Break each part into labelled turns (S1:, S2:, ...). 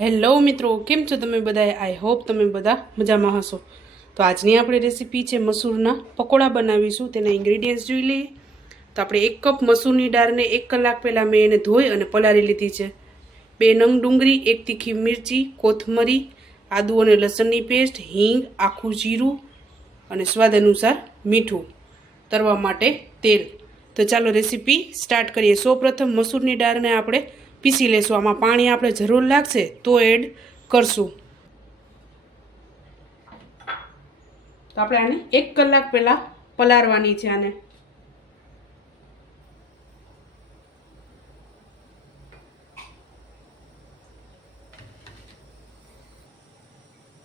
S1: Hello મિત્રો, કેમ છો તમે બધા આઈ હોપ તમે બધા મજામાં હશો. તો આજની આપણી રેસીપી છે મસૂરના પકોડા બનાવીશું. તેના ઇન્ગ્રીડિયન્ટ્સ જોઈ લઈએ. તો આપણે એક કપ મસૂરની દાળને એક કલાક પહેલાં મેં એને ધોઈ અને પલાળી લીધી છે. બે નંગ ડુંગળી, એક તીખી મિરચી, કોથમરી, આદુ અને લસણની પેસ્ટ, હિંગ, આખું જીરું અને સ્વાદ અનુસાર મીઠું તરવા માટે તેલ. તો ચાલો રેસીપી સ્ટાર્ટ કરીએ. સૌપ્રથમ મસૂરની દાળને આપણે પીસી લેશું. આમાં પાણી આપણે જરૂર લાગશે તો એડ કરશું. તો આપણે આને એક કલાક પહેલાં પલાળવાની છે આને.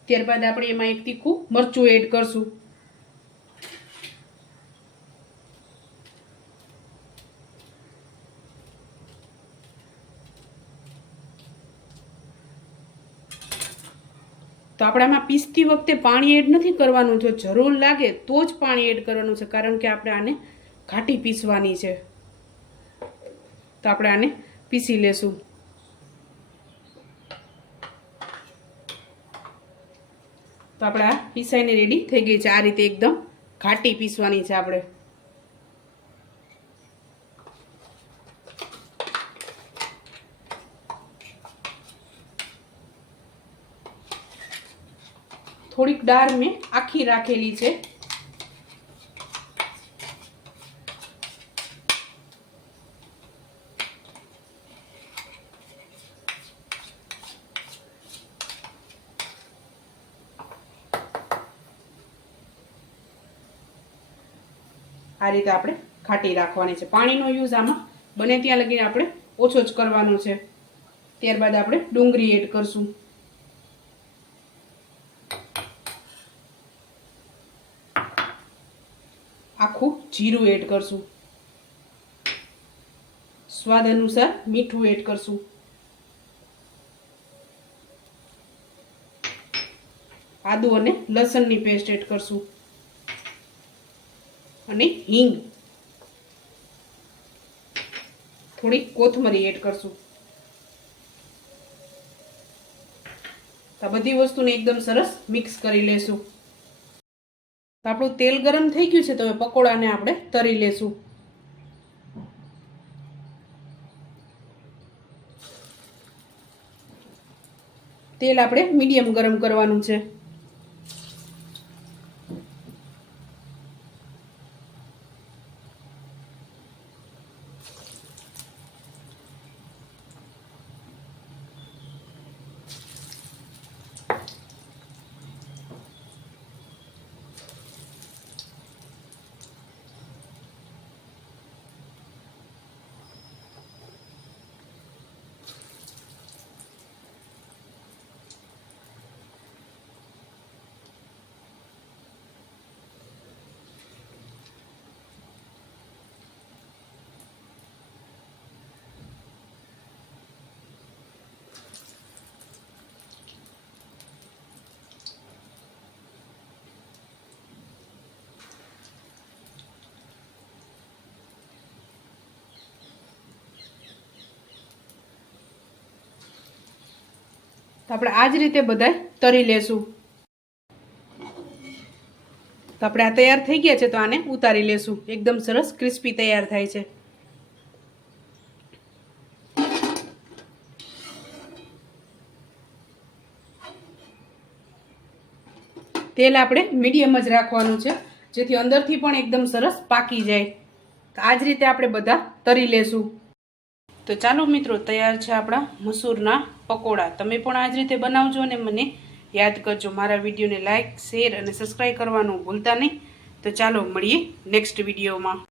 S1: ત્યારબાદ આપણે એમાં એક તીખું મરચું એડ કરશું. તો આપણે આમાં પીસતી વખતે પાણી એડ નથી કરવાનું. જો જરૂર લાગે તો જ પાણી એડ કરવાનું છે, કારણ કે આપણે આને ઘાટી પીસવાની છે. તો આપણે આને પીસી લેશું. તો આપણે આ પીસાઈને રેડી થઈ ગઈ છે. આ રીતે એકદમ ઘાટી પીસવાની છે આપણે. થોડીક દાળ મેં આખી રાખેલી છે. આ રીતે આપણે ખાટી રાખવાની છે. પાણીનો યુઝ આમાં બને ત્યાં લગીને આપણે ઓછો જ કરવાનો છે. ત્યારબાદ આપણે ડુંગળી એડ કરશું. આખું જીરું એડ કરશું. સ્વાદ અનુસાર મીઠું એડ કરશું. આદુ અને લસણની પેસ્ટ એડ કરશું. અને હિંગ. થોડી કોથમરી એડ કરશું. આ બધી વસ્તુને એકદમ સરસ મિક્સ કરી લેશું. તો આપણું તેલ ગરમ થઈ ગયું છે તો હવે પકોડાને આપણે તરી લેશું. તેલ આપણે મીડિયમ ગરમ કરવાનું છે. તો આપણે આ જ રીતે બધા તરી લેશું. તો આપણે આ તૈયાર થઈ ગયા છે તો આને ઉતારી લેશું. એકદમ સરસ ક્રિસ્પી તૈયાર થાય છે. તેલ આપણે મીડિયમ જ રાખવાનું છે, જેથી અંદરથી પણ એકદમ સરસ પાકી જાય. આ જ રીતે આપણે બધા તરી લેશું. તો ચાલો મિત્રો, તૈયાર છે આપણા મસૂરના પકોડા. તમે પણ આ જ રીતે બનાવજો અને મને યાદ કરજો. મારા વિડીયોને લાઇક શેર અને સબસ્ક્રાઈબ કરવાનું ભૂલતા નહીં. તો ચાલો મળીએ નેક્સ્ટ વિડીયોમાં.